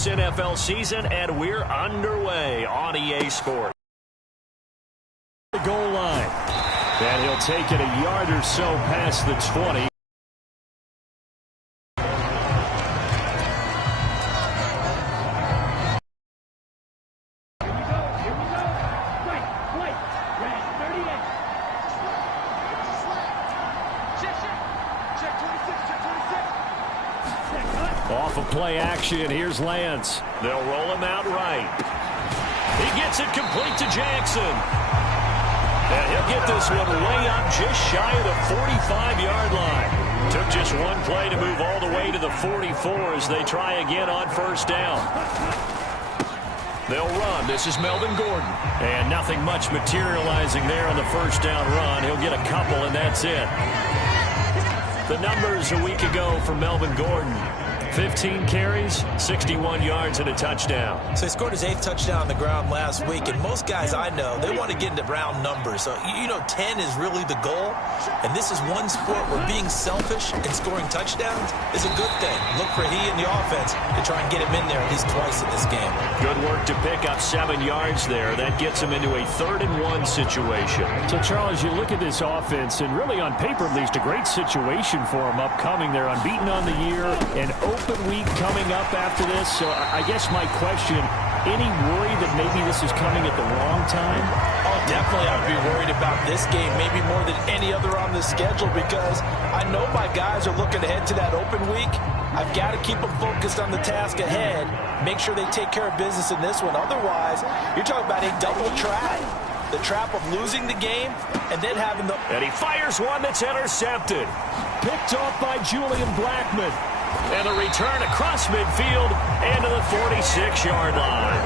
this NFL season, and we're underway on EA Sports. The goal line. And he'll take it a yard or so past the 20. Off of play action, here's Lance. They'll roll him out right. He gets it complete to Jackson. And he'll get this one way up just shy of the 45-yard line. Took just one play to move all the way to the 44 as they try again on first down. They'll run. This is Melvin Gordon. And nothing much materializing there on the first down run. He'll get a couple, and that's it. The numbers a week ago for Melvin Gordon. 15 carries, 61 yards, and a touchdown. So he scored his 8th touchdown on the ground last week, and most guys I know, they want to get into round numbers. So, 10 is really the goal, and this is one sport where being selfish and scoring touchdowns is a good thing. Look for he and the offense to try and get him in there at least twice in this game. Good work to pick up 7 yards there. That gets him into a 3rd-and-1 situation. So, Charles, you look at this offense, and really on paper at least, a great situation for them upcoming. They're unbeaten on the year, and open week coming up after this. So I guess my question, any worry that maybe this is coming at the wrong time? Oh, definitely I'd be worried about this game, maybe more than any other on the schedule, because I know my guys are looking ahead to that open week. I've got to keep them focused on the task ahead, make sure they take care of business in this one. Otherwise, you're talking about a double trap. The trap of losing the game and then having the... And he fires one that's intercepted. Picked off by Julian Blackmon. And the return across midfield and to the 46-yard line.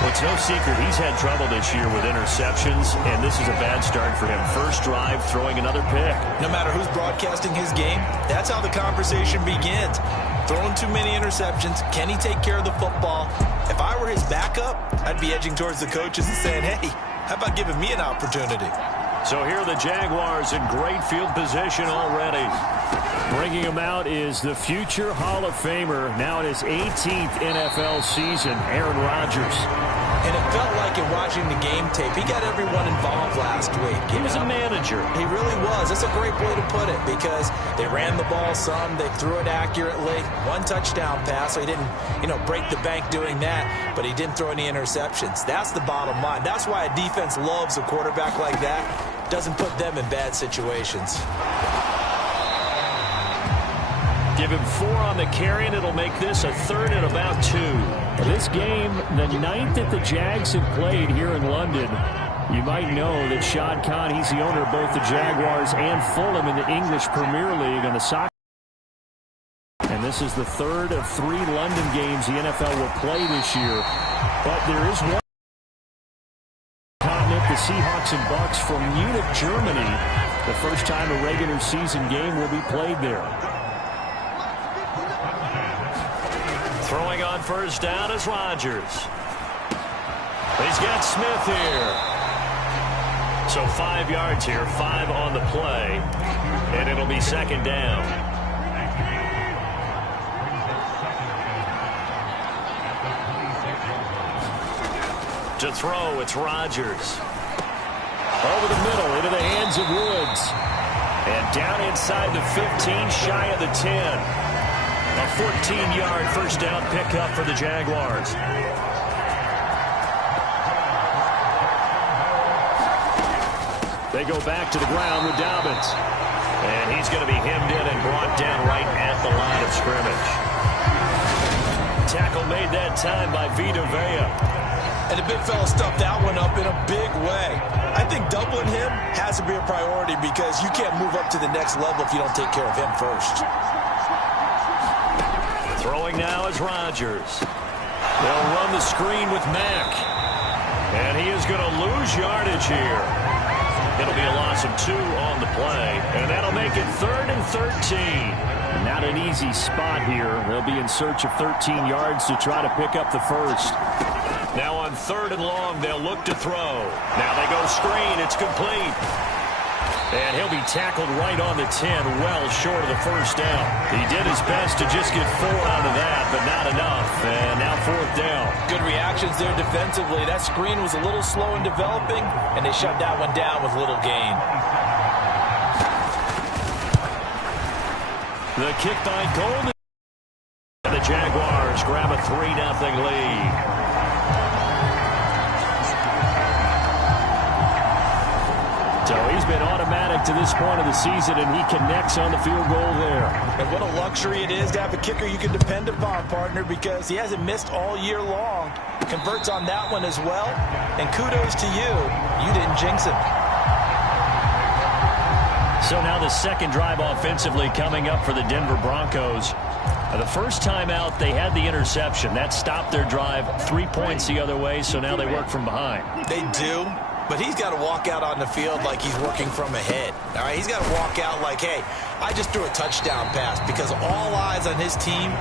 Well, it's no secret he's had trouble this year with interceptions, and this is a bad start for him. First drive, throwing another pick. No matter who's broadcasting his game, that's how the conversation begins. Throwing too many interceptions. Can he take care of the football? If I were his backup, I'd be edging towards the coaches and saying, hey, how about giving me an opportunity? So here are the Jaguars in great field position already. Bringing him out is the future Hall of Famer, now in his 18th NFL season, Aaron Rodgers. And it felt like in watching the game tape, he got everyone involved last week. He was a manager. He really was. That's a great way to put it, because they ran the ball some, they threw it accurately. One touchdown pass, so he didn't, break the bank doing that, but he didn't throw any interceptions. That's the bottom line. That's why a defense loves a quarterback like that. Doesn't put them in bad situations. Give him 4 on the carry, and it'll make this a 3rd and about 2. This game, the 9th that the Jags have played here in London. You might know that Shad Khan, he's the owner of both the Jaguars and Fulham in the English Premier League on the soccer. And this is the 3rd of 3 London games the NFL will play this year. But there is one continent, the Seahawks and Bucks from Munich, Germany. The first time a regular season game will be played there. Throwing on first down is Rodgers. He's got Smith here. So 5 yards here, 5 on the play, and it'll be 2nd down. To throw, it's Rodgers. Over the middle, into the hands of Woods. And down inside the 15, shy of the 10. A 14-yard first down pickup for the Jaguars. They go back to the ground with Dobbins. And he's going to be hemmed in and brought down right at the line of scrimmage. Tackle made that time by Vita Vea. And the big fella stuffed that one up in a big way. I think doubling him has to be a priority, because you can't move up to the next level if you don't take care of him first. Throwing now is Rodgers. They'll run the screen with Mack. And he is going to lose yardage here. It'll be a loss of 2 on the play. And that'll make it 3rd and 13. Not an easy spot here. They'll be in search of 13 yards to try to pick up the first. Now on 3rd and long, they'll look to throw. Now they go screen. It's complete. And he'll be tackled right on the 10, well short of the first down. He did his best to just get 4 out of that, but not enough. And now 4th down. Good reactions there defensively. That screen was a little slow in developing, and they shut that one down with little gain. The kick by Golden. And the Jaguars grab a 3-0 lead. So he's been automatic to this point of the season, and he connects on the field goal there. And what a luxury it is to have a kicker you can depend upon, partner, because he hasn't missed all year long. Converts on that one as well. And kudos to you. You didn't jinx him. So now the second drive offensively coming up for the Denver Broncos. The first time out, they had the interception. That stopped their drive 3 points the other way, so now they work from behind. They do. But he's got to walk out on the field like he's working from ahead. All right, he's got to walk out like, hey, I just threw a touchdown pass, because all eyes on his team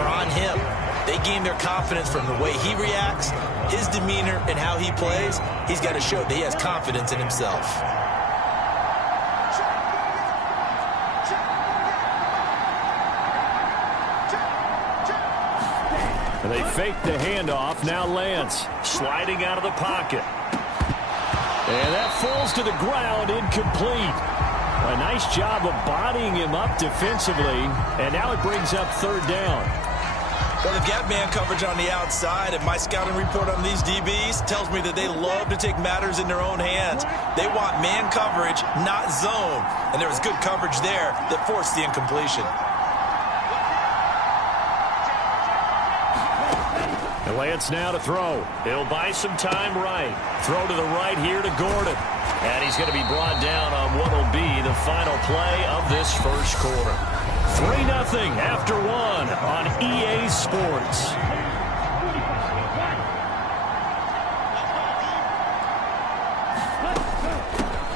are on him. They gain their confidence from the way he reacts, his demeanor, and how he plays. He's got to show that he has confidence in himself. And they fake the handoff. Now Lance sliding out of the pocket. And that falls to the ground, incomplete. A nice job of bodying him up defensively, and now it brings up 3rd down. Well, they've got man coverage on the outside, and my scouting report on these DBs tells me that they love to take matters in their own hands. They want man coverage, not zone. And there was good coverage there that forced the incompletion. And Lance now to throw. He'll buy some time right. Throw to the right here to Gordon. And he's going to be brought down on what will be the final play of this first quarter. 3-0 after 1 on EA Sports.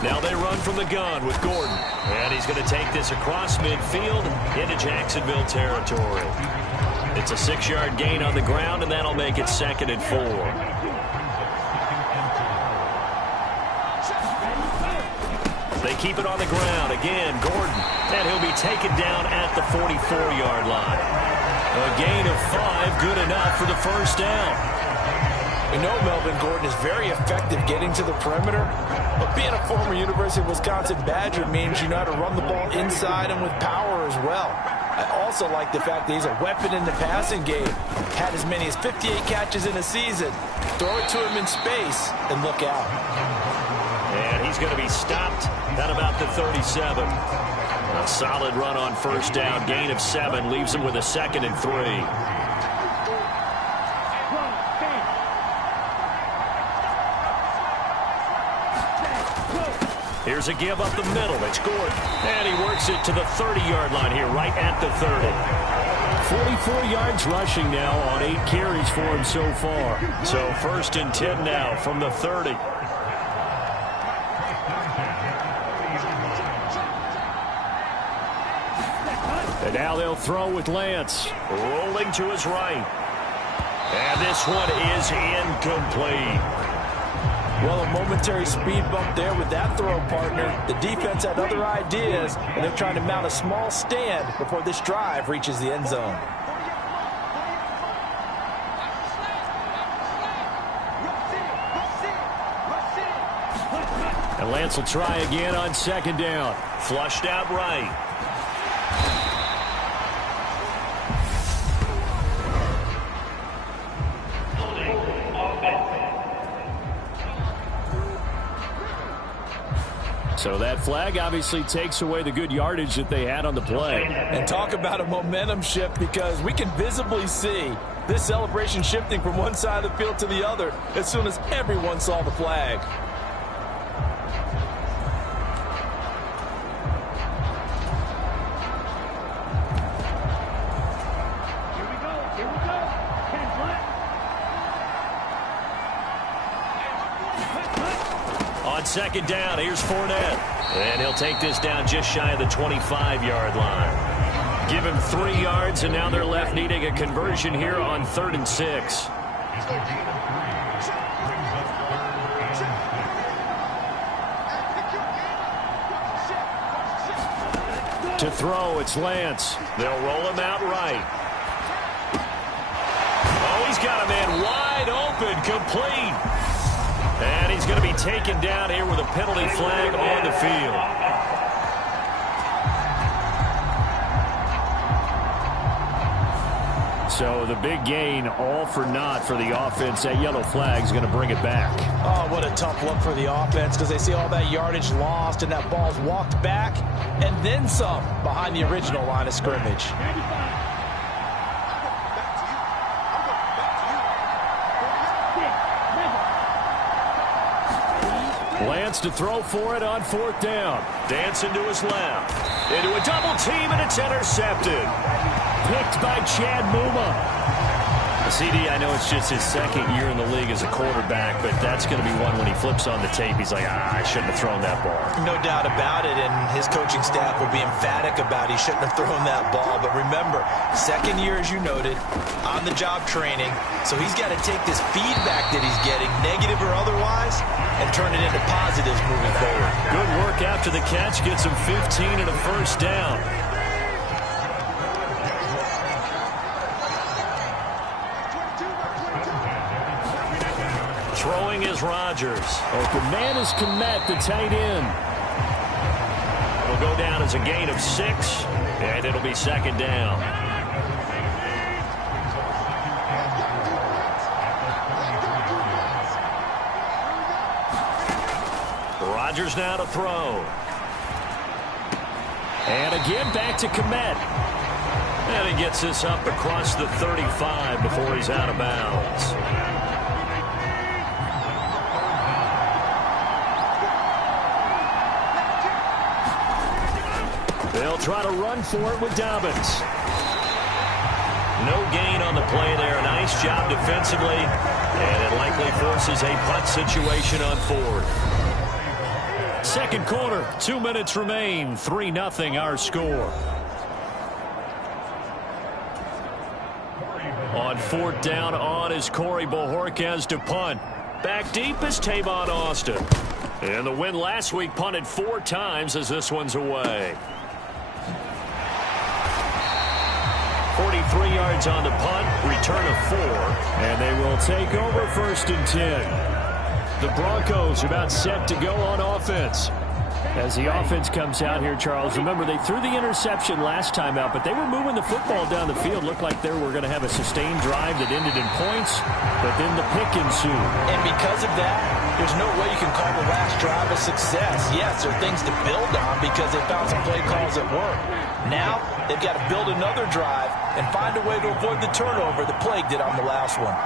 Now they run from the gun with Gordon. And he's going to take this across midfield into Jacksonville territory. It's a 6-yard gain on the ground, and that'll make it 2nd and 4. They keep it on the ground. Again, Gordon. And he'll be taken down at the 44-yard line. A gain of 5, good enough for the first down. We know Melvin Gordon is very effective getting to the perimeter, but being a former University of Wisconsin Badger means you know how to run the ball inside and with power as well. I also like the fact that he's a weapon in the passing game. Had as many as 58 catches in a season. Throw it to him in space and look out. And he's going to be stopped at about the 37. A solid run on first down. Gain of 7 leaves him with a 2nd and 3. Here's a give up the middle. It's Gordon. And he works it to the 30-yard line here, right at the 30. 44 yards rushing now on 8 carries for him so far. So 1st and 10 now from the 30. And now they'll throw with Lance. Rolling to his right. And this one is incomplete. Well, a momentary speed bump there with that throw, partner. The defense had other ideas, and they're trying to mount a small stand before this drive reaches the end zone. And Lance will try again on 2nd down. Flushed out right. So that flag obviously takes away the good yardage that they had on the play. And talk about a momentum shift, because we can visibly see this celebration shifting from one side of the field to the other as soon as everyone saw the flag. On 2nd down, here's Fournette. And he'll take this down just shy of the 25-yard line. Give him 3 yards, and now they're left needing a conversion here on 3rd and 6. To throw, it's Lance. They'll roll him out right. Oh, he's got a man wide open, complete. And he's going to be taken down here with a penalty flag on the field. So the big gain, all for naught for the offense. That yellow flag is going to bring it back. Oh, what a tough look for the offense because they see all that yardage lost and that ball's walked back and then some behind the original line of scrimmage. Lance to throw for it on 4th down. Dancing to his left. Into a double team, and it's intercepted. Picked by Chad Muma. CD, I know it's just his second year in the league as a quarterback, but that's going to be one when he flips on the tape. He's like, I shouldn't have thrown that ball. No doubt about it, and his coaching staff will be emphatic about he shouldn't have thrown that ball. But remember, second year, as you noted, on-the-job training, so he's got to take this feedback that he's getting, negative or otherwise, and turn it into positives moving forward. Good work after the catch. Gets him 15 and a first down. Throwing is Rodgers. Open man is Kmet, the tight end. It'll go down as a gain of 6, and it'll be second down. Rodgers now to throw. And again back to Kmet. And he gets this up across the 35 before he's out of bounds. They'll try to run for it with Dobbins. No gain on the play there. Nice job defensively. And it likely forces a punt situation on 4th. Second quarter, 2 minutes remain. 3-0 our score. On 4th down, on is Corey Bojorquez to punt. Back deep is Tavon Austin. And the win last week punted 4 times as this one's away. 43 yards on the punt, return of 4. And they will take over 1st and 10. The Broncos about set to go on offense. As the offense comes out here, Charles, remember they threw the interception last time out, but they were moving the football down the field. Looked like they were going to have a sustained drive that ended in points, but then the pick ensued. And because of that, there's no way you can call the last drive a success. Yes, there are things to build on because they found some play calls that work. Now, they've got to build another drive and find a way to avoid the turnover that plagued it on the last one.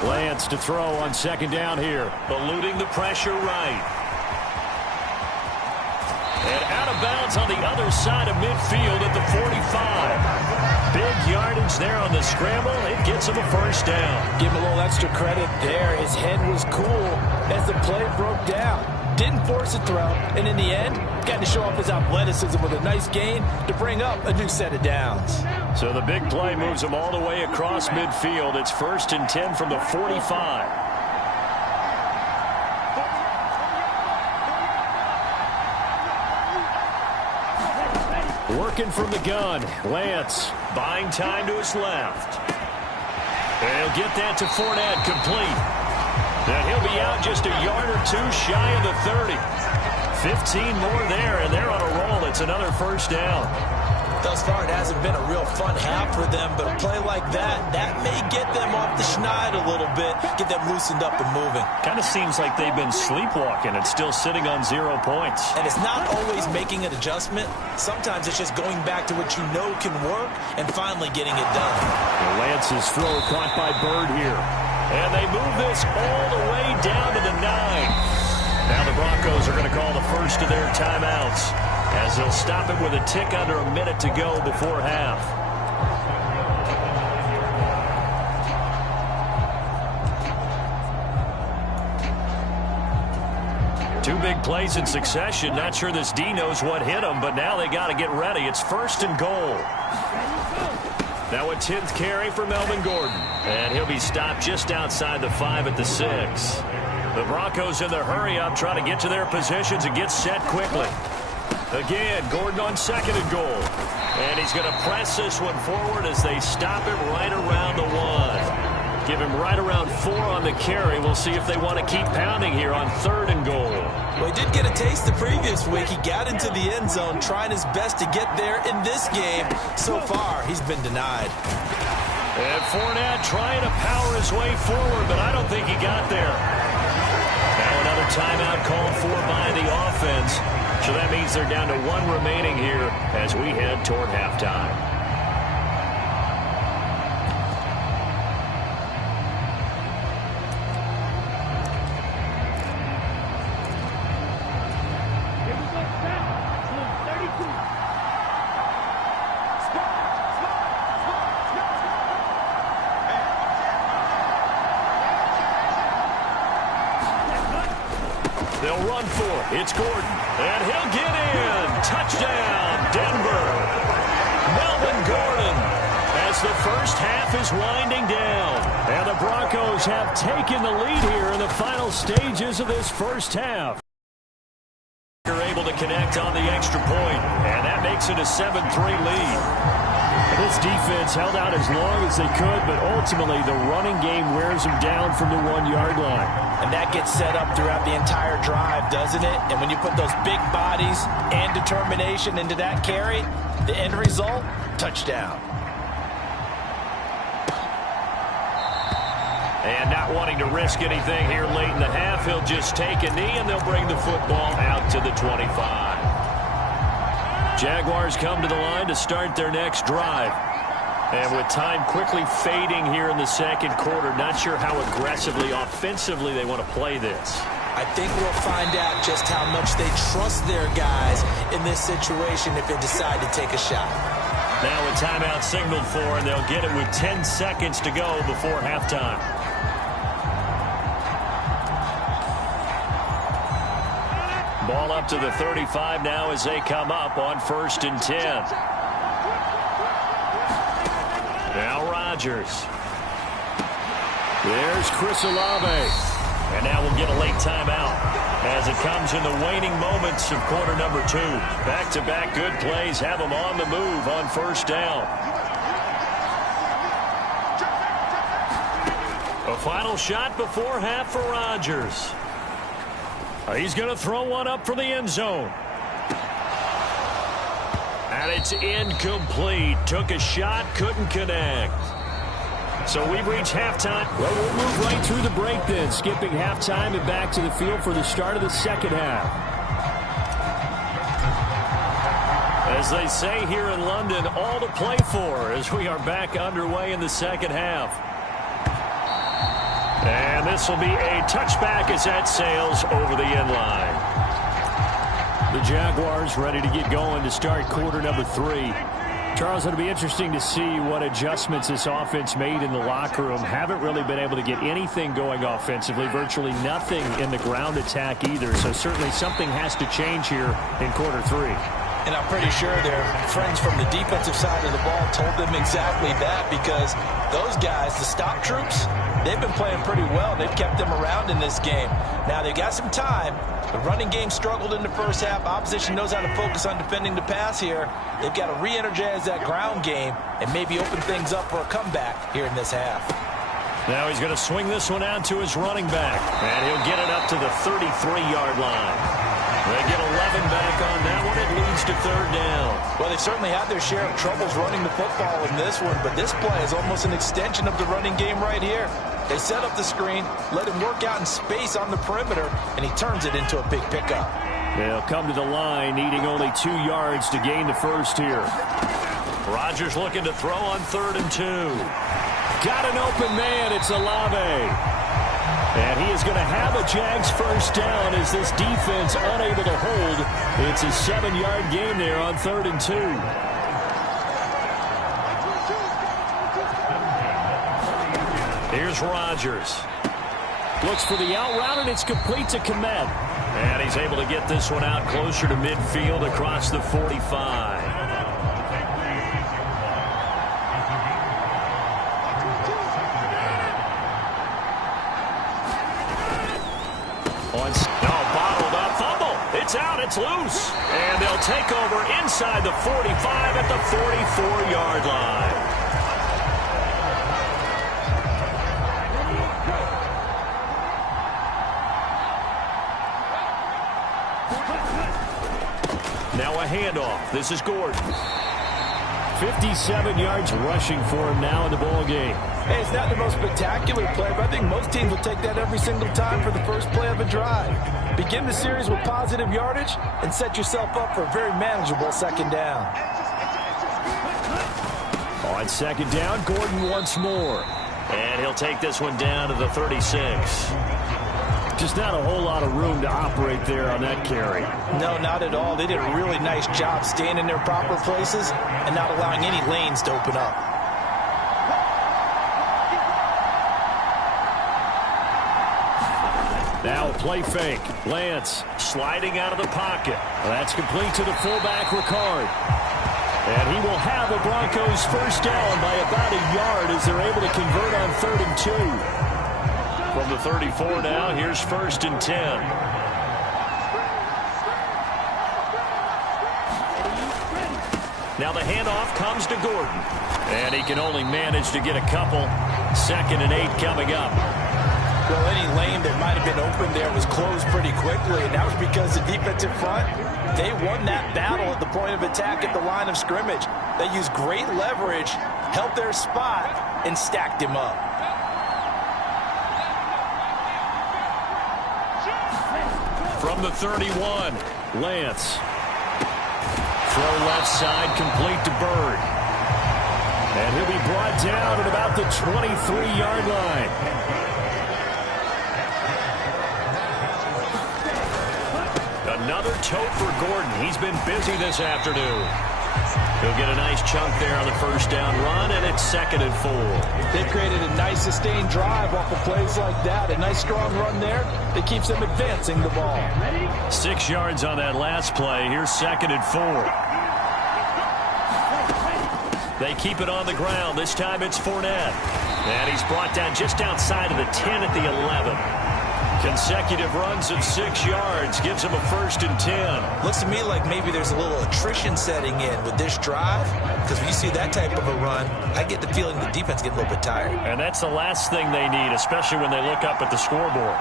Lance to throw on 2nd down here. Eluding the pressure right. And out of bounds on the other side of midfield at the 45. Big yardage there on the scramble. It gets him a first down. Give him a little extra credit there. His head was cool as the play broke down. Didn't force a throw, and in the end, got to show off his athleticism with a nice gain to bring up a new set of downs. So the big play moves him all the way across midfield. It's 1st and 10 from the 45. Working from the gun, Lance. Buying time to his left. And he'll get that to Fournette, complete. And he'll be out just a yard or 2 shy of the 30. 15 more there, and they're on a roll. It's another first down. Thus far, it hasn't been a real fun half for them, but a play like that may get them off the schneid a little bit, get them loosened up and moving. Kind of seems like they've been sleepwalking and still sitting on 0 points. And it's not always making an adjustment. Sometimes it's just going back to what you know can work and finally getting it done. Lance's throw caught by Bird here. And they move this all the way down to the 9. Now the Broncos are going to call the first of their timeouts as they'll stop it with a tick under a minute to go before half. Two big plays in succession. Not sure this D knows what hit him, but now they got to get ready. It's 1st and goal. Now a 10th carry for Melvin Gordon. And he'll be stopped just outside the 5 at the 6. The Broncos in the hurry-up trying to get to their positions and get set quickly. Again, Gordon on 2nd and goal. And he's going to press this one forward as they stop him right around the 1. Give him right around 4 on the carry. We'll see if they want to keep pounding here on 3rd and goal. Well, he did get a taste the previous week. He got into the end zone trying his best to get there in this game. So far, he's been denied. And Fournette trying to power his way forward, but I don't think he got there. Now another timeout called for by the offense. So that means they're down to 1 remaining here as we head toward halftime. They'll run for it. It's Gordon. And he'll get in. Touchdown, Denver. Melvin Gordon as the first half is winding down. And the Broncos have taken the lead here in the final stages of this first half. They're able to connect on the extra point, and that makes it a 7-3 lead. This defense held out as long as they could, but ultimately the running game wears them down from the 1-yard line. And that gets set up throughout the entire drive, doesn't it? And when you put those big bodies and determination into that carry, the end result, touchdown. And not wanting to risk anything here late in the half, he'll just take a knee, and they'll bring the football out to the 25. Jaguars come to the line to start their next drive. And with time quickly fading here in the second quarter, not sure how aggressively, offensively they want to play this. I think we'll find out just how much they trust their guys in this situation if they decide to take a shot. Now a timeout signaled for, and they'll get it with 10 seconds to go before halftime. Ball up to the 35 now as they come up on 1st and 10. Now Rodgers. There's Chris Olave. And now we'll get a late timeout as it comes in the waning moments of quarter number 2. Back-to-back good plays have them on the move on 1st down. A final shot before half for Rodgers. He's going to throw one up for the end zone. And it's incomplete. Took a shot, couldn't connect. So we've reached halftime. Well, we'll move right through the break then, skipping halftime and back to the field for the start of the second half. As they say here in London, all to play for as we are back underway in the second half. And this will be a touchback as that sails over the end line. The Jaguars ready to get going to start quarter number 3. Charles, it'll be interesting to see what adjustments this offense made in the locker room. Haven't really been able to get anything going offensively, virtually nothing in the ground attack either. So certainly something has to change here in quarter 3. And I'm pretty sure their friends from the defensive side of the ball told them exactly that, because those guys, the stop troops, they've been playing pretty well. They've kept them around in this game. Now, they've got some time. The running game struggled in the first half. Opposition knows how to focus on defending the pass here. They've got to re-energize that ground game and maybe open things up for a comeback here in this half. Now he's going to swing this one out to his running back, and he'll get it up to the 33-yard line. They get 11 back on that one. It leads to 3rd down. Well, they certainly had their share of troubles running the football in this one, but this play is almost an extension of the running game right here. They set up the screen, let him work out in space on the perimeter, and he turns it into a big pickup. They'll come to the line, needing only 2 yards to gain the first here. Rodgers looking to throw on 3rd and 2. Got an open man. It's Olave. And he is going to have a Jags first down as this defense unable to hold. It's a 7-yard gain there on 3rd and 2. Here's Rodgers. Looks for the out route, and it's complete to Komet. And he's able to get this one out closer to midfield across the 45. It's out. It's loose. And they'll take over inside the 45 at the 44-yard line. Now a handoff. This is Gordon. 57 yards rushing for him now in the ball game. Hey, it's not the most spectacular play, but I think most teams will take that every single time for the first play of a drive. Begin the series with positive yardage and set yourself up for a very manageable second down. On second down, Gordon once more. And he'll take this one down to the 36. Just not a whole lot of room to operate there on that carry. No, not at all. They did a really nice job staying in their proper places and not allowing any lanes to open up. Now a play fake. Lance Sliding out of the pocket. That's complete to the fullback, Ricard. And he will have the Broncos first down by about a yard as they're able to convert on 3rd and 2. From the 34 now, here's 1st and 10. Now the handoff comes to Gordon. And he can only manage to get a couple. 2nd and 8 coming up. Well, any lane that might have been open there was closed pretty quickly, and that was because the defensive front, they won that battle at the point of attack at the line of scrimmage. They used great leverage, held their spot, and stacked him up. From the 31, Lance. Throw left side, complete to Bird. And he'll be brought down at about the 23-yard line. Another tote for Gordon. He's been busy this afternoon. He'll get a nice chunk there on the first down run, and it's 2nd and 4. They created a nice sustained drive off of plays like that. A nice strong run there that keeps them advancing the ball. 6 yards on that last play. Here's 2nd and 4. They keep it on the ground. This time it's Fournette. And he's brought down just outside of the 10 at the 11. Consecutive runs of 6 yards gives him a 1st and 10. Looks to me like maybe there's a little attrition setting in with this drive, because when you see that type of a run, I get the feeling the defense getting a little bit tired. And that's the last thing they need, especially when they look up at the scoreboard.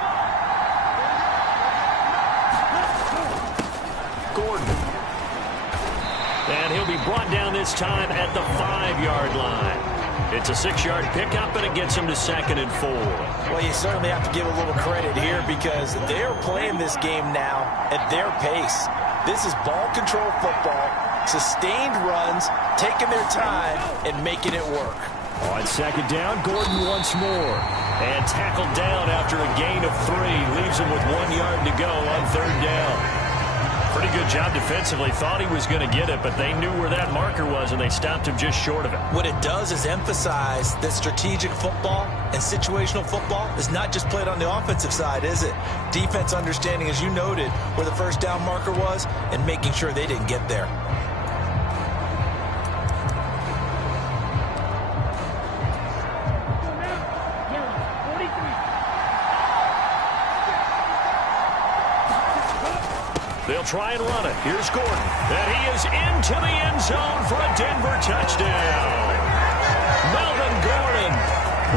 Gordon. And he'll be brought down this time at the 5-yard line. It's a 6-yard pickup, and it gets him to 2nd and 4. Well, you certainly have to give a little credit here because they're playing this game now at their pace. This is ball control football, sustained runs, taking their time, and making it work. On second down, Gordon once more. And tackled down after a gain of 3. Leaves him with 1 yard to go on 3rd down. Pretty good job defensively. Thought he was going to get it, but they knew where that marker was, and they stopped him just short of it. What it does is emphasize that strategic football and situational football is not just played on the offensive side, is it? Defense understanding, as you noted, where the first down marker was and making sure they didn't get there. They'll try and run it. Here's Gordon. And he is into the end zone for a Denver touchdown. Melvin Gordon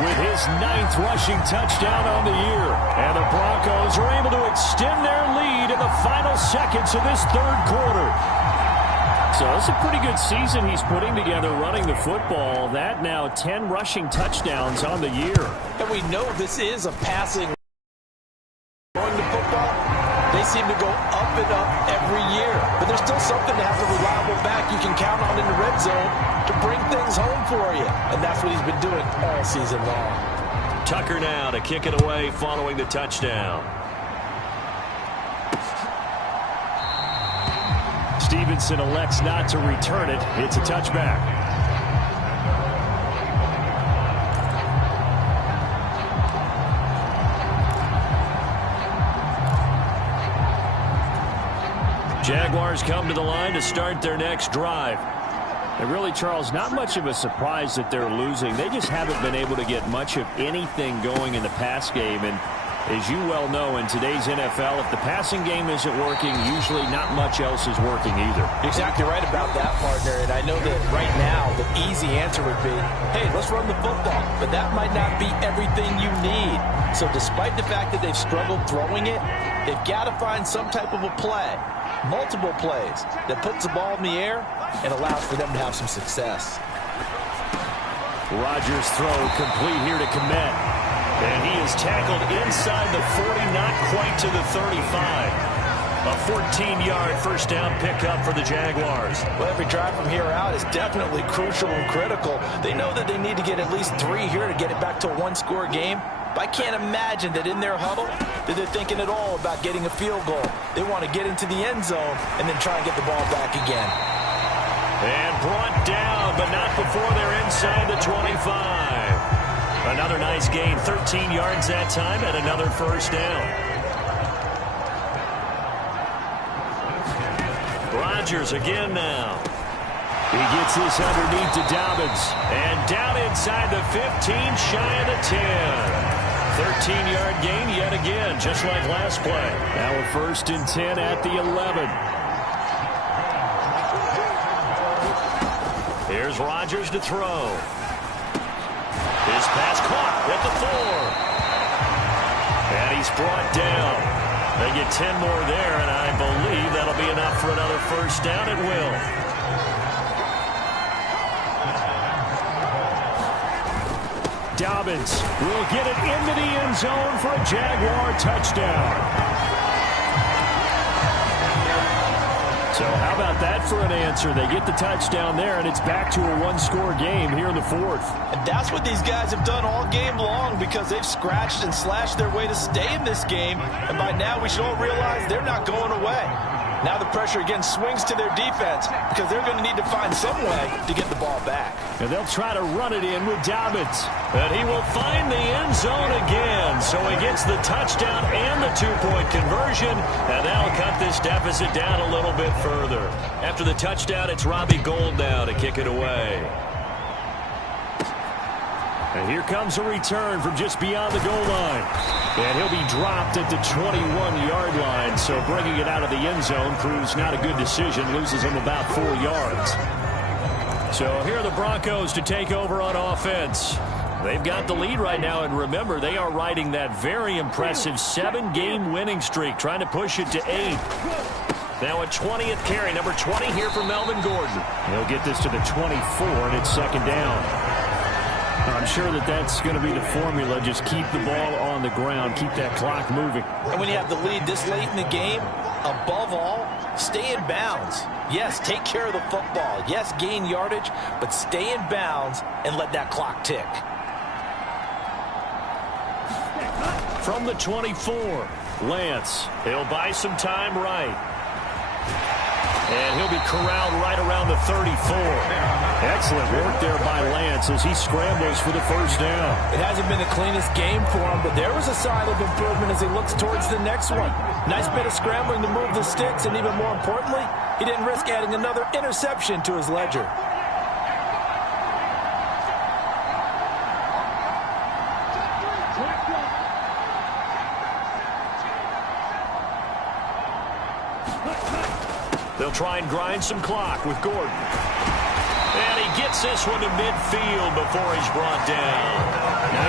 with his 9th rushing touchdown on the year. And the Broncos are able to extend their lead in the final seconds of this 3rd quarter. So it's a pretty good season he's putting together running the football. That now 10 rushing touchdowns on the year. And we know this is a passing going to football. They seem to go up and up every year. But there's still something to have a reliable back you can count on in the red zone to bring things home for you. And that's what he's been doing all season long. Tucker now to kick it away following the touchdown. Stevenson elects not to return it. It's a touchback. Jaguars come to the line to start their next drive. And really, Charles, not much of a surprise that they're losing. They just haven't been able to get much of anything going in the pass game. And As you well know, in today's NFL, if the passing game isn't working, usually not much else is working either. You're exactly right about that, partner. And I know that right now the easy answer would be, hey, let's run the football. But that might not be everything you need. So despite the fact that they've struggled throwing it, they've got to find some type of a play, multiple plays, that puts the ball in the air and allows for them to have some success. Rodgers' throw complete here to Kmet. And he is tackled inside the 40, not quite to the 35. A 14-yard first down pickup for the Jaguars. Well, every drive from here out is definitely crucial and critical. They know that they need to get at least 3 here to get it back to a one-score game. But I can't imagine that in their huddle that they're thinking at all about getting a field goal. They want to get into the end zone and then try and get the ball back again. And brought down, but not before they're inside the 25. Another nice gain, 13 yards that time, and another first down. Rodgers again now. He gets this underneath to Dobbins. And down inside the 15, shy of the 10. 13-yard gain yet again, just like last play. Now a 1st and 10 at the 11. Here's Rodgers to throw. His pass caught at the 4. And he's brought down. They get 10 more there, and I believe that'll be enough for another first down. It will. Dobbins will get it into the end zone for a Jaguar touchdown. So how about that for an answer? They get the touchdown there, and it's back to a one-score game here in the 4th. And that's what these guys have done all game long because they've scratched and slashed their way to stay in this game. And by now we should all realize they're not going away. Now the pressure again swings to their defense because they're going to need to find some way to get the ball back. And they'll try to run it in with Dobbins. And he will find the end zone again. So he gets the touchdown and the 2-point conversion. And that'll cut this deficit down a little bit further. After the touchdown, it's Robbie Gould now to kick it away. And here comes a return from just beyond the goal line. And he'll be dropped at the 21-yard line. So bringing it out of the end zone proves not a good decision. Loses him about 4 yards. So here are the Broncos to take over on offense. They've got the lead right now. And remember, they are riding that very impressive 7-game winning streak, trying to push it to 8. Now a 20th carry, number 20 here for Melvin Gordon. He'll get this to the 24, and it's 2nd down. I'm sure that that's going to be the formula. Just keep the ball on the ground. Keep that clock moving. And when you have the lead this late in the game, above all, stay in bounds. Yes, take care of the football. Yes, gain yardage, but stay in bounds and let that clock tick. From the 24, Lance. He'll buy some time right. And he'll be corralled right around the 34. Excellent work there by Lance as he scrambles for the first down. It hasn't been the cleanest game for him, but there was a sign of improvement as he looks towards the next one. Nice bit of scrambling to move the sticks, and even more importantly, he didn't risk adding another interception to his ledger. They'll try and grind some clock with Gordon. And he gets this one to midfield before he's brought down.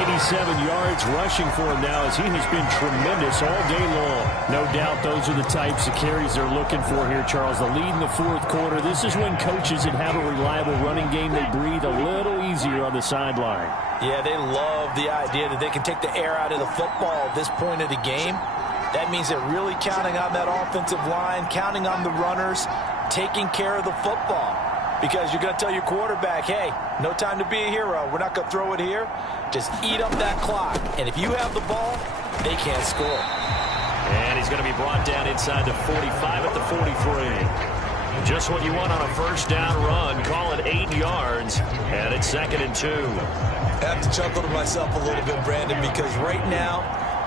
97 yards rushing for him now as he has been tremendous all day long. No doubt those are the types of carries they're looking for here, Charles. The lead in the 4th quarter. This is when coaches that have a reliable running game, they breathe a little easier on the sideline. Yeah, they love the idea that they can take the air out of the football at this point of the game. That means they're really counting on that offensive line, counting on the runners, taking care of the football. Because you're going to tell your quarterback, hey, no time to be a hero. We're not going to throw it here. Just eat up that clock. And if you have the ball, they can't score. And he's going to be brought down inside the 45 at the 43. Just what you want on a first down run. Call it 8 yards. And it's 2nd and 2. I have to chuckle to myself a little bit, Brandon, because right now,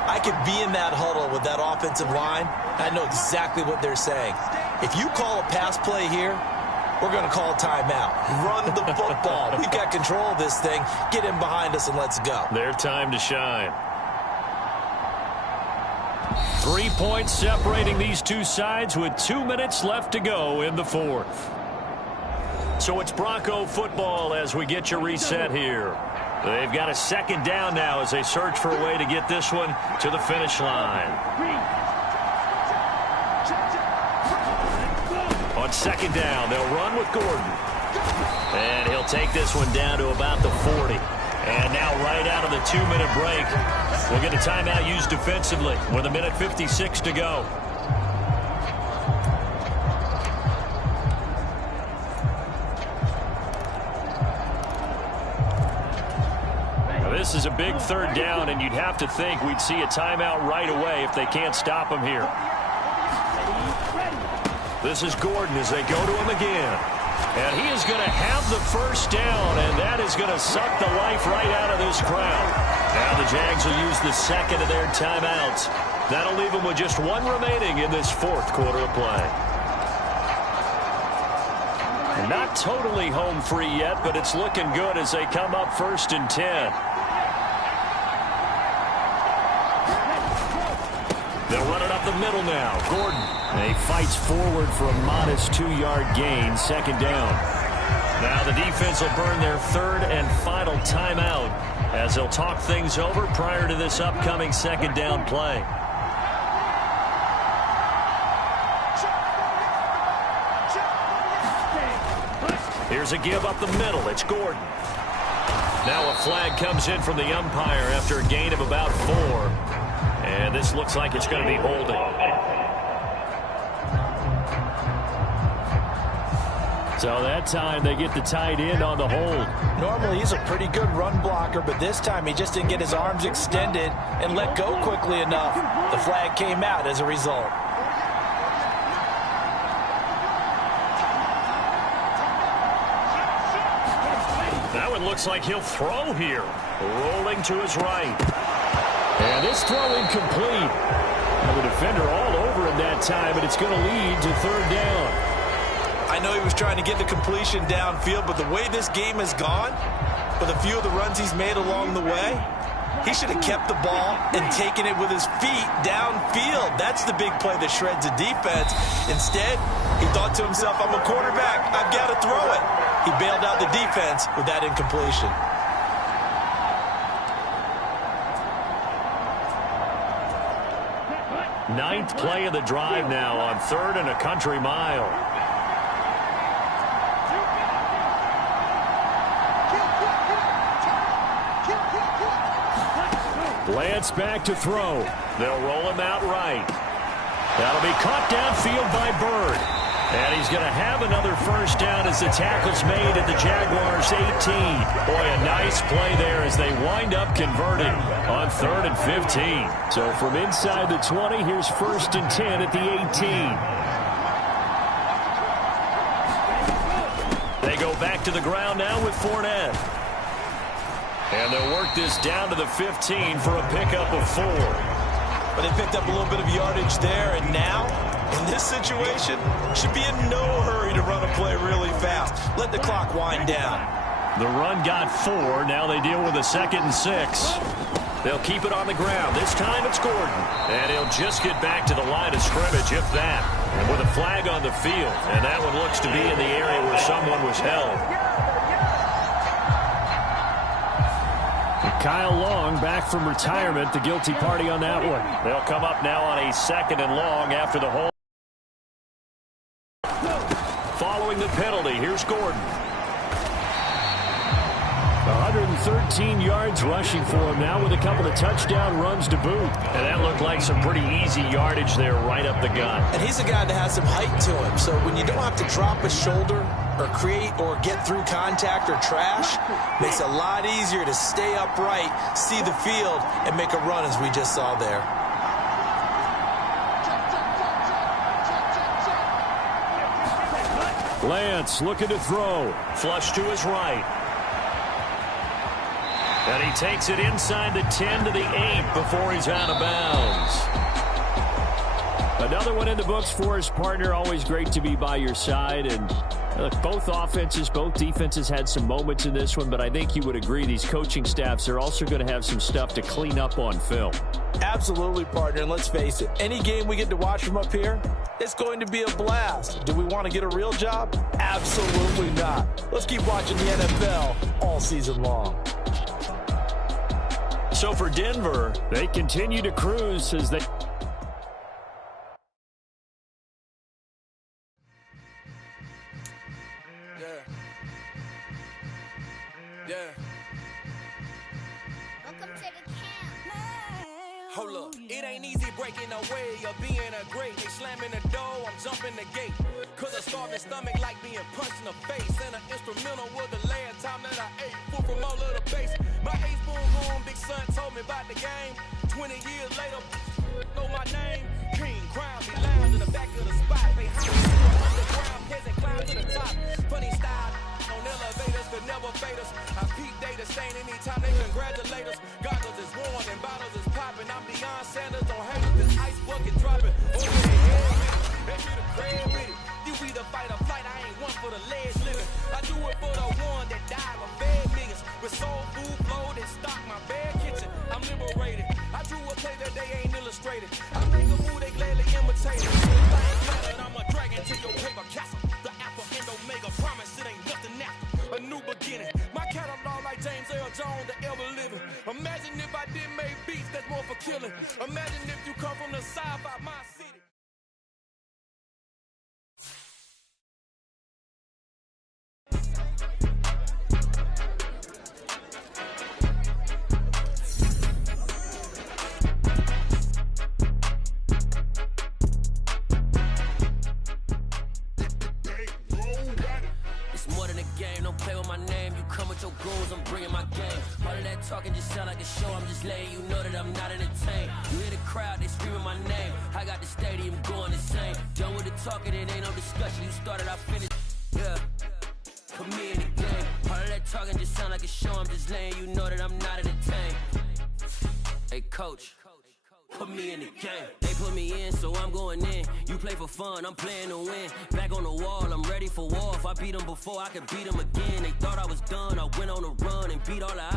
I could be in that huddle with that offensive line. I know exactly what they're saying. If you call a pass play here, we're going to call a timeout. Run the football. We've got control of this thing. Get in behind us and let's go. Their time to shine. points separating these two sides with 2 minutes left to go in the fourth. So it's Bronco football as we get you reset here. They've got a second down now as they search for a way to get this one to the finish line. On second down, they'll run with Gordon. And he'll take this one down to about the 40. And now right out of the 2-minute break, we'll get a timeout used defensively with 1:56 to go. Now this is a big third down, and you'd have to think we'd see a timeout right away if they can't stop him here. This is Gordon as they go to him again. And he is going to have the first down, and that is going to suck the life right out of this crowd. Now the Jags will use the second of their timeouts. That'll leave them with just one remaining in this fourth quarter of play. And not totally home free yet, but it's looking good as they come up 1st and 10. They'll run it up the middle now. Gordon. And he fights forward for a modest 2-yard gain, second down. Now the defense will burn their third and final timeout as they'll talk things over prior to this upcoming second down play. Here's a give up the middle. It's Gordon. Now a flag comes in from the umpire after a gain of about 4. And this looks like it's going to be holding. So that time they get the tight end on the hold. Normally he's a pretty good run blocker, but this time he just didn't get his arms extended and let go quickly enough. The flag came out as a result. That one looks like he'll throw here. Rolling to his right. And this throw incomplete. And the defender all over him that time, and it's going to lead to third down. I know he was trying to get the completion downfield, but the way this game has gone, with a few of the runs he's made along the way, he should have kept the ball and taken it with his feet downfield. That's the big play that shreds a defense. Instead, he thought to himself, I'm a quarterback, I've got to throw it. He bailed out the defense with that incompletion. Ninth play of the drive now on 3rd and a country mile. Lance back to throw. They'll roll him out right. That'll be caught downfield by Bird. And he's going to have another first down as the tackle's made at the Jaguars' 18. Boy, a nice play there as they wind up converting on 3rd and 15. So from inside the 20, here's 1st and 10 at the 18. They go back to the ground now with Fournette. And they'll work this down to the 15 for a pickup of 4. But they picked up a little bit of yardage there, and now, in this situation, should be in no hurry to run a play really fast. Let the clock wind down. The run got 4. Now they deal with a 2nd and 6. They'll keep it on the ground. This time it's Gordon. And he'll just get back to the line of scrimmage, if that. And with a flag on the field. And that one looks to be in the area where someone was held. Kyle Long back from retirement, the guilty party on that one. They'll come up now on a 2nd and long after the hold. Following the penalty, here's Gordon. 113 yards rushing for him now with a couple of touchdown runs to boot. And that looked like some pretty easy yardage there right up the gut. And he's a guy that has some height to him, so when you don't have to drop a shoulder or create or get through contact or trash, makes it a lot easier to stay upright, see the field, and make a run as we just saw there. Lance looking to throw. Flush to his right. And he takes it inside the 10 to the 8 before he's out of bounds. Another one in the books for his partner. Always great to be by your side. And Look, both offenses, both defenses had some moments in this one, but I think you would agree these coaching staffs are also going to have some stuff to clean up on film. Absolutely, partner, and let's face it, any game we get to watch from up here, it's going to be a blast. Do we want to get a real job? Absolutely not. Let's keep watching the NFL all season long. So for Denver, they continue to cruise as they... Hold up, it ain't easy breaking away or being a great. They slamming the door, I'm jumping the gate. Cause a starving stomach like being punched in the face. And an instrumental was the last time that I ate food from all of the base. My A-spoon room, big son told me about the game. 20 years later, know my name. King, crown, be lounge in the back of the spot. They hide underground, peasant climb to the top. Funny style, on elevators could never fade us. I peep data stain anytime they congratulate us. Goggles is worn and bottles is popping. I'm Deion Sanders, don't hate us, this ice bucket dropping. Over their head with it, they be the crab with it. You either fight or flight, I ain't one for the ledge living. I do it for the one that died for fed niggas. With soul food, flowed and stock my bad kitchen. I'm liberated. I drew a play that they ain't illustrated. I make a move, they gladly imitate it. I'm a dragon to your paper castle. The alpha and omega, promise it ain't nothing after. A new beginning. My catalog like James Earl Jones, the ever living. Imagine if I did make beats that's more for killing. Imagine if you come from the side by my city. I'm bringing my game. All of that talking just sound like a show. I'm just letting you know that I'm not entertained. You hear the crowd, they screaming my name. I got the stadium going insane. Done with the talking, it ain't no discussion. You started, I finished. Yeah. Put me in the game. All of that talking just sound like a show. I'm just letting you know that I'm not entertained. Hey, coach. Put me in the game. They put me in, so I'm going in. You play for fun, I'm playing to win. Back on the wall, I'm ready for war. If I beat them before, I could beat them again. They thought I was done, I went on a run and beat all the